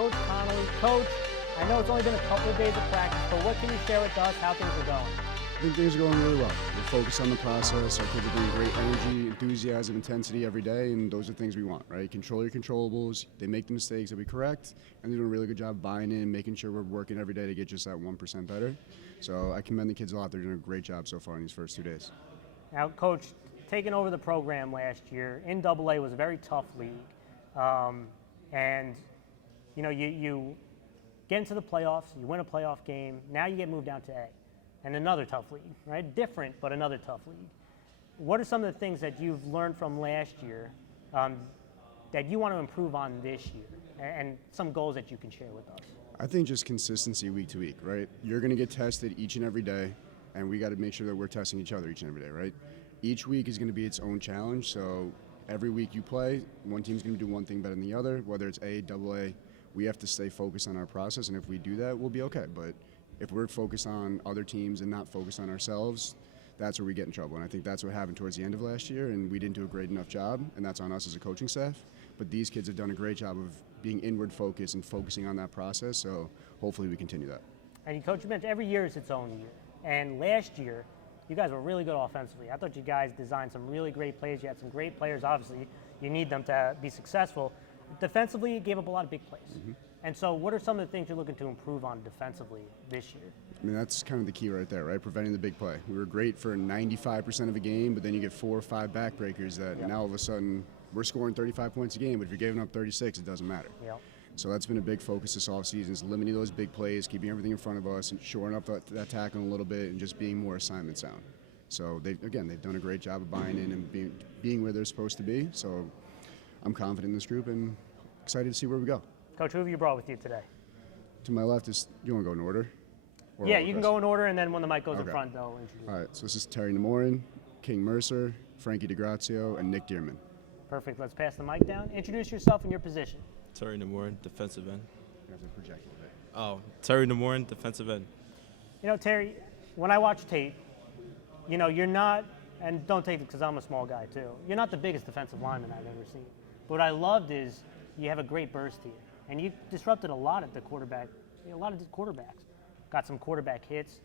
Coach Connolly. Coach, I know it's only been a couple of days of practice, but what can you share with us how things are going? I think things are going really well. We're focused on the process. Our kids are bringing great energy, enthusiasm, intensity every day, and those are things we want, right? Control your controllables. They make the mistakes that we correct, and they're doing a really good job buying in, making sure we're working every day to get just that 1% better. So I commend the kids a lot. They're doing a great job so far in these first 2 days. Now, Coach, taking over the program last year in AA was a very tough league. And, you know, you get into the playoffs, you win a playoff game, now you get moved down to A. And another tough league, right? Different, but another tough league. What are some of the things that you've learned from last year that you want to improve on this year, and some goals that you can share with us? I think just consistency week to week, right? You're going to get tested each and every day, and we got to make sure that we're testing each other each and every day, right? Each week is going to be its own challenge, so every week you play, one team's going to do one thing better than the other, whether it's A, AA. We have to stay focused on our process, and if we do that, we'll be okay. But if we're focused on other teams and not focused on ourselves, that's where we get in trouble. And I think that's what happened towards the end of last year, and we didn't do a great enough job, and that's on us as a coaching staff. But these kids have done a great job of being inward focused and focusing on that process, so hopefully we continue that. And Coach, you mentioned every year is its own year. And last year, you guys were really good offensively. I thought you guys designed some really great plays. You had some great players, obviously. You need them to be successful. Defensively, you gave up a lot of big plays. Mm-hmm. And so what are some of the things you're looking to improve on defensively this year? I mean, that's kind of the key right there, right? Preventing the big play. We were great for 95% of a game, but then you get 4 or 5 backbreakers that now all of a sudden we're scoring 35 points a game, but if you're giving up 36, it doesn't matter. Yep. So that's been a big focus this offseason, is limiting those big plays, keeping everything in front of us, and shoring up that tackle a little bit, and just being more assignment sound. So, they've done a great job of buying in and being where they're supposed to be. So I'm confident in this group and excited to see where we go. Coach, who have you brought with you today? To my left is, you want to go in order? Or yeah, you can go in order, and then when the mic goes in front, they'll introduce you. All right, so this is Terry Neorin, King Mercer, Frankie Degrazio, and Nick Dearman. Perfect. Let's pass the mic down. Introduce yourself and your position. Terry Neorin, defensive end. You have to project a bit. Oh, Terry Neorin, defensive end. You know, Terry, when I watch tape, you know, you're not, and don't take it because I'm a small guy too, you're not the biggest defensive lineman I've ever seen. But what I loved is you have a great burst here. And you disrupted a lot at the quarterback, a lot of quarterbacks. Got some quarterback hits.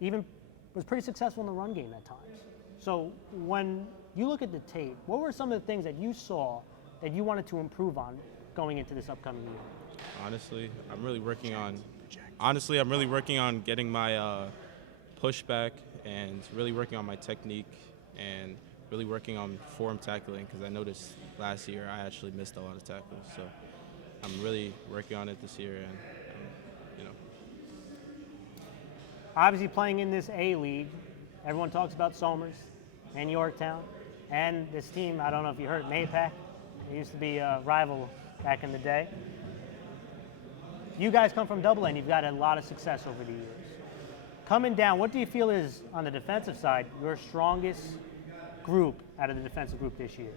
Even was pretty successful in the run game at times. So when you look at the tape, what were some of the things that you saw that you wanted to improve on going into this upcoming year? Honestly, I'm really working on getting my pushback and really working on my technique and really working on form tackling, because I noticed last year I actually missed a lot of tackles. So I'm really working on it this year, and you know. Obviously, playing in this A league, everyone talks about Somers and Yorktown, and this team. I don't know if you heard Mapac. It used to be a rival back in the day. You guys come from AA, and you've got a lot of success over the years. Coming down, what do you feel is, on the defensive side, your strongest group out of the defensive group this year?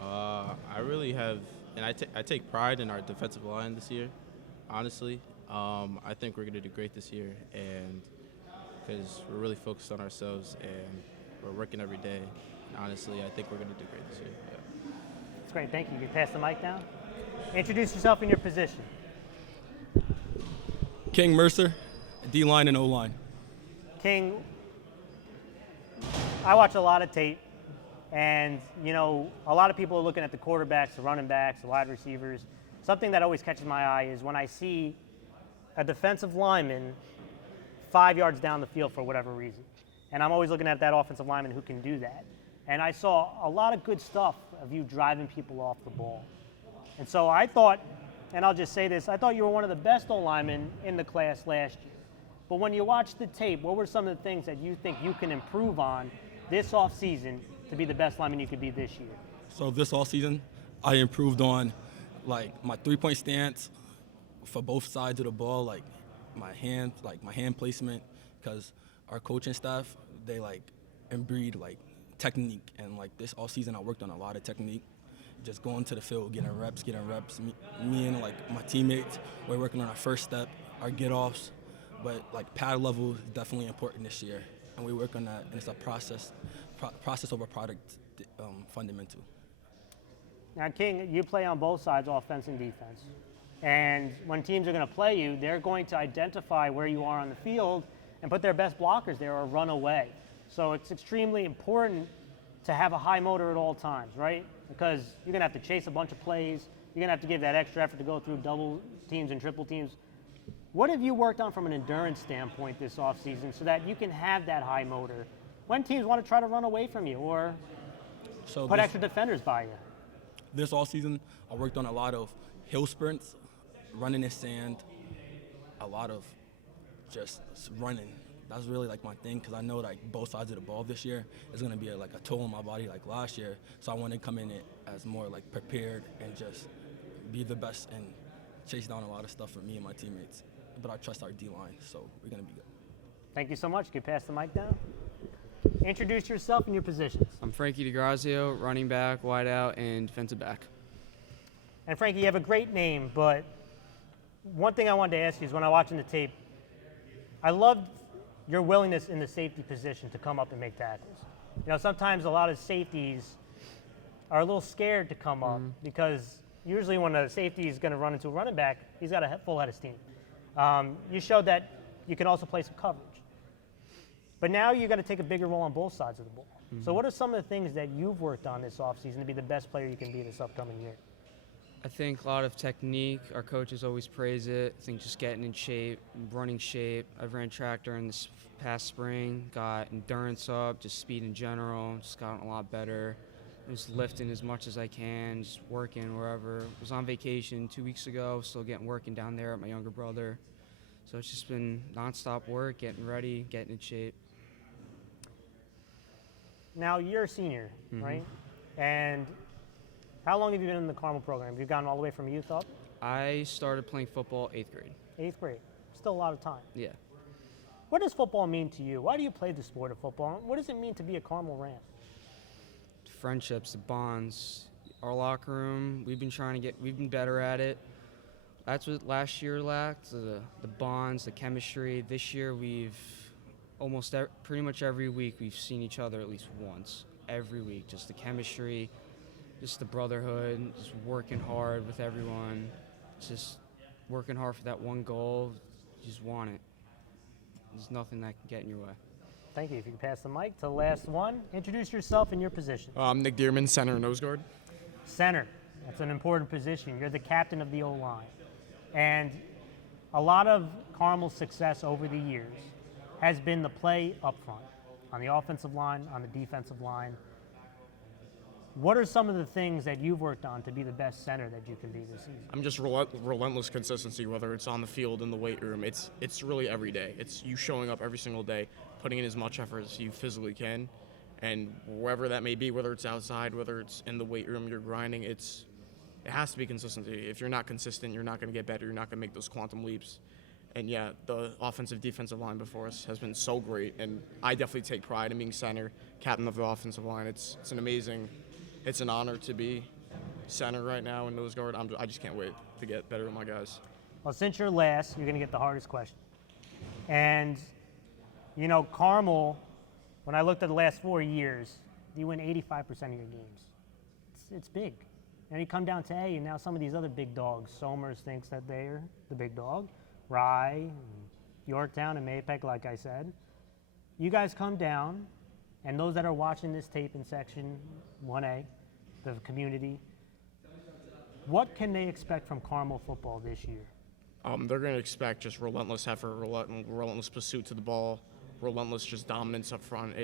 I really have, and I take pride in our defensive line this year, honestly. I think we're going to do great this year, and because we're really focused on ourselves and we're working every day. And honestly, I think we're going to do great this year. Yeah. That's great. Thank you. You can pass the mic down. Introduce yourself and your position. King Mercer, D-line and O-line. King, I watch a lot of tape, and, you know, a lot of people are looking at the quarterbacks, the running backs, the wide receivers. Something that always catches my eye is when I see a defensive lineman 5 yards down the field for whatever reason. And I'm always looking at that offensive lineman who can do that. And I saw a lot of good stuff of you driving people off the ball. And so I thought, and I'll just say this, I thought you were one of the best O-linemen in the class last year. But when you watch the tape, what were some of the things that you think you can improve on this offseason to be the best lineman you could be this year? So this offseason, I improved on, like, my three-point stance for both sides of the ball, like my hand placement, because our coaching staff, they, like, imbreed, like, technique. And, like, this offseason, I worked on a lot of technique. Just going to the field, getting reps. Me and, like, my teammates, we're working on our first step, our get-offs. But, like, pad level is definitely important this year. And we work on that, and it's a process over product fundamental. Now, King, you play on both sides, offense and defense. And when teams are going to play you, they're going to identify where you are on the field and put their best blockers there or run away. So it's extremely important to have a high motor at all times, right? Because you're going to have to chase a bunch of plays. You're going to have to give that extra effort to go through double teams and triple teams. What have you worked on from an endurance standpoint this offseason so that you can have that high motor when teams want to try to run away from you or put extra defenders by you? This all season, I worked on a lot of hill sprints, running in sand, a lot of just running. That's really like my thing because I know like both sides of the ball this year is going to be like a toll on my body like last year. So I want to come in it as more like prepared and just be the best and chase down a lot of stuff for me and my teammates. But I trust our D-line, so we're going to be good. Thank you so much. Can you pass the mic down? Introduce yourself and your positions. I'm Frankie Degrazio, running back, wideout, and defensive back. And Frankie, you have a great name, but one thing I wanted to ask you is when I was watching the tape, I loved your willingness in the safety position to come up and make tackles. You know, sometimes a lot of safeties are a little scared to come up because usually when a safety is going to run into a running back, he's got a full head of steam. You showed that you can also play some coverage. But now you've got to take a bigger role on both sides of the ball. So what are some of the things that you've worked on this offseason to be the best player you can be this upcoming year? I think a lot of technique. Our coaches always praise it. I think just getting in shape, running shape. I've ran track during this past spring, got endurance up, just speed in general, just gotten a lot better. Just lifting as much as I can, just working wherever. Was on vacation 2 weeks ago, still working down there at my younger brother. So it's just been nonstop work, getting ready, getting in shape. Now you're a senior, right? And how long have you been in the Carmel program? Have you gone all the way from youth up? I started playing football 8th grade. 8th grade. Still a lot of time. Yeah. What does football mean to you? Why do you play the sport of football? What does it mean to be a Carmel Ram? Friendships, the bonds, our locker room, we've been better at it. That's what last year lacked, the bonds, the chemistry. This year we've pretty much every week we've seen each other at least once. Every week, just the chemistry, just the brotherhood, just working hard with everyone, just working hard for that one goal. You just want it. There's nothing that can get in your way. Thank you. If you can pass the mic to the last one, introduce yourself and your position. I'm Nick Dearman, center and nose guard. Center. That's an important position. You're the captain of the O-line. And a lot of Carmel's success over the years has been the play up front, on the offensive line, on the defensive line. What are some of the things that you've worked on to be the best center that you can be this season? I'm just relentless consistency, whether it's on the field, in the weight room. It's really every day. It's you showing up every single day, putting in as much effort as you physically can, and wherever that may be, whether it's outside, whether it's in the weight room, you're grinding. It has to be consistency. If you're not consistent, you're not going to get better. You're not going to make those quantum leaps. And yeah, the offensive defensive line before us has been so great, and I definitely take pride in being center, captain of the offensive line. It's an honor to be center right now and nose guard. I just can't wait to get better with my guys. Well, since you're last, you're going to get the hardest question. And, you know, Carmel, when I looked at the last 4 years, you win 85% of your games. It's big. And you come down to A, and now some of these other big dogs, Somers thinks that they're the big dog, Rye, Yorktown, and Mapec, like I said. You guys come down, and those that are watching this tape in Section 1A, the community, what can they expect from Carmel football this year? They're going to expect just relentless effort, relentless pursuit to the ball, relentless just dominance up front.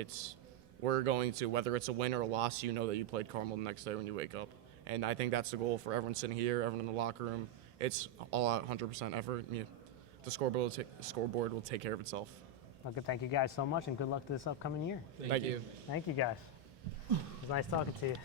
We're going to, whether it's a win or a loss, you know that you played Carmel the next day when you wake up. And I think that's the goal for everyone sitting here, everyone in the locker room. It's all out 100% effort. The scoreboard will take care of itself. Okay, thank you guys so much, and good luck this upcoming year. Thank you. Thank you, guys. It was nice talking to you.